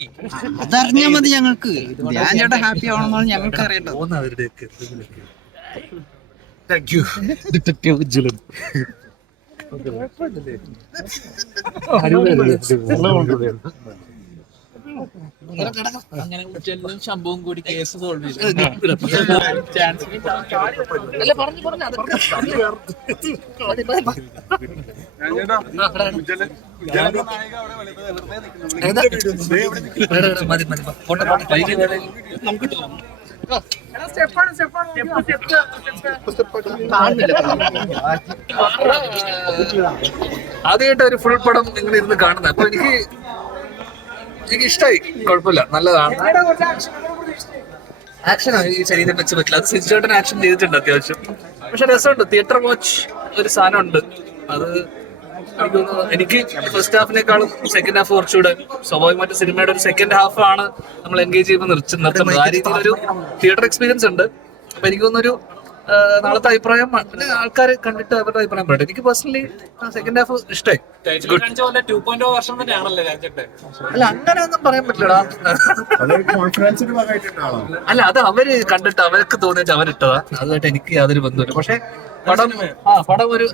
അതറിഞ്ഞാൽ മതി ഞങ്ങൾക്ക്. ധ്യാൻ ചേട്ടാ ഹാപ്പി ആവണമെന്നാണ് ഞങ്ങൾക്ക് അറിയേണ്ടത്. Thank you. അങ്ങനെ ഉജ്ജലും ശംഭുവും കൂടി കേസ് സോൾവ് ചെയ്തു. ആദ്യമായിട്ട് ഒരു ഫുൾ പടം നിങ്ങൾ ഇരുന്ന് കാണുന്നത്. അപ്പൊ എനിക്ക് ഇഷ്ടമായി, കുഴപ്പമില്ല, നല്ലതാണ്. ആക്ഷൻ ഈ ശരീരം വെച്ച് പറ്റില്ല. അത് സിജുചേട്ടൻ ആക്ഷൻ ചെയ്തിട്ടുണ്ട് അത്യാവശ്യം. പക്ഷെ രസമുണ്ട്. തിയേറ്റർ വാച്ച് ഒരു സാധനം ഉണ്ട്. അത് എനിക്ക് ഫസ്റ്റ് ഹാഫിനേക്കാളും സെക്കൻഡ് ഹാഫ് കുറച്ചുകൂടെ സ്വാഭാവികമായിട്ട് സിനിമയുടെ ഒരു സെക്കൻഡ് ഹാഫ് ആണ് നമ്മൾ എൻഗേജ് ചെയ്യുമ്പോൾ നിർത്തുന്നത്. ആ രീതിയിലൊരു തിയേറ്റർ എക്സ്പീരിയൻസ് ഉണ്ട്. അപ്പൊ എനിക്ക് തോന്നുന്നൊരു നാളത്തെ അഭിപ്രായം ആൾക്കാർ കണ്ടിട്ട് അവരുടെ അഭിപ്രായം പറയട്ടെ. എനിക്ക് പേഴ്സണലി സെക്കൻഡ് ഹാഫ് ഇഷ്ടമായി. അല്ല, അങ്ങനെയൊന്നും പറയാൻ പറ്റില്ലടാ. അല്ല, അത് അവര് കണ്ടിട്ട് അവർക്ക് തോന്നിയിട്ട് അവരിട്ടതാ. അതുമായിട്ട് എനിക്ക് യാതൊരു ബന്ധമില്ല. പക്ഷെ പടം ഒരു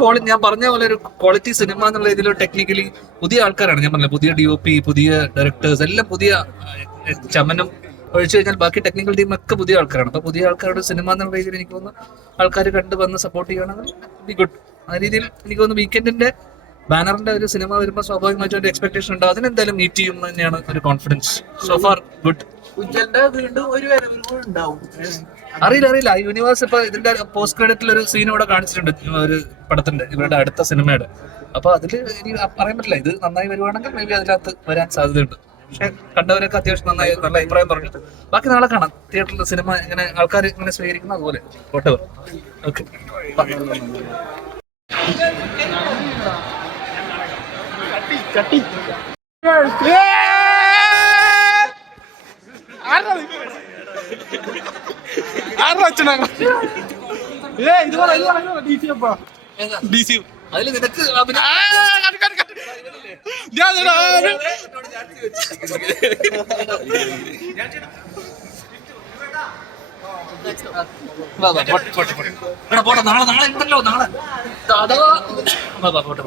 ക്വാളിറ്റി, ഞാൻ പറഞ്ഞ പോലെ ഒരു ക്വാളിറ്റി സിനിമ എന്നുള്ള ഇതിൽ ടെക്നിക്കലി പുതിയ ആൾക്കാരാണ്. ഞാൻ പറഞ്ഞത് പുതിയ DOP, പുതിയ ഡയറക്ടേഴ്സ്, എല്ലാം പുതിയ. ചമനും ഒഴിച്ചു കഴിഞ്ഞാൽ ബാക്കി ടെക്നിക്കൽ ടീമൊക്കെ പുതിയ ആൾക്കാരാണ്. അപ്പൊ പുതിയ ആൾക്കാരുടെ സിനിമ എന്നുള്ള രീതിയിൽ എനിക്ക് തോന്നുന്നു ആൾക്കാർ കണ്ട് വന്ന് സപ്പോർട്ട് ചെയ്യണമെങ്കിൽ ബി ഗുഡ്. ആ രീതിയിൽ എനിക്ക് തോന്നുന്നു വീക്കെൻഡിന്റെ ബാനറിന്റെ ഒരു സിനിമ വരുമ്പോൾ സ്വാഭാവികമായിട്ടും ഒരു എക്സ്പെക്ടേഷൻ ഉണ്ടാവും. അതിനെന്തായാലും മീറ്റ് ചെയ്യും തന്നെയാണ് ഒരു കോൺഫിഡൻസ്. So far good. അറിയില്ല. യൂണിവേഴ്സ് ഇപ്പൊ ഇതിന്റെ പോസ്റ്റ് ക്രെഡിറ്റിൽ ഒരു സീൻ ഇവിടെ കാണിച്ചിട്ടുണ്ട്, ഒരു പടത്തിന്റെ, ഇവരുടെ അടുത്ത സിനിമയുടെ. അപ്പൊ അതിൽ എനിക്ക് പറയാൻ പറ്റില്ല. ഇത് നന്നായി വരുവാണെങ്കിൽ മേ ബി അതിനകത്ത് വരാൻ സാധ്യതയുണ്ട്. പക്ഷെ കണ്ടവരൊക്കെ അത്യാവശ്യം നന്നായി, നല്ല അഭിപ്രായം പറഞ്ഞിട്ട് ബാക്കി നാളെ കാണാം. തിയേറ്ററിൽ സിനിമ ഇങ്ങനെ ആൾക്കാർ ഇങ്ങനെ സ്വീകരിക്കുന്ന അതുപോലെ വോട്ടവർ. ഓക്കെ, അതിൽ നിനക്ക് പോട്ടെ, നാളെ ഉണ്ടല്ലോ. നാളെ പോട്ടെ.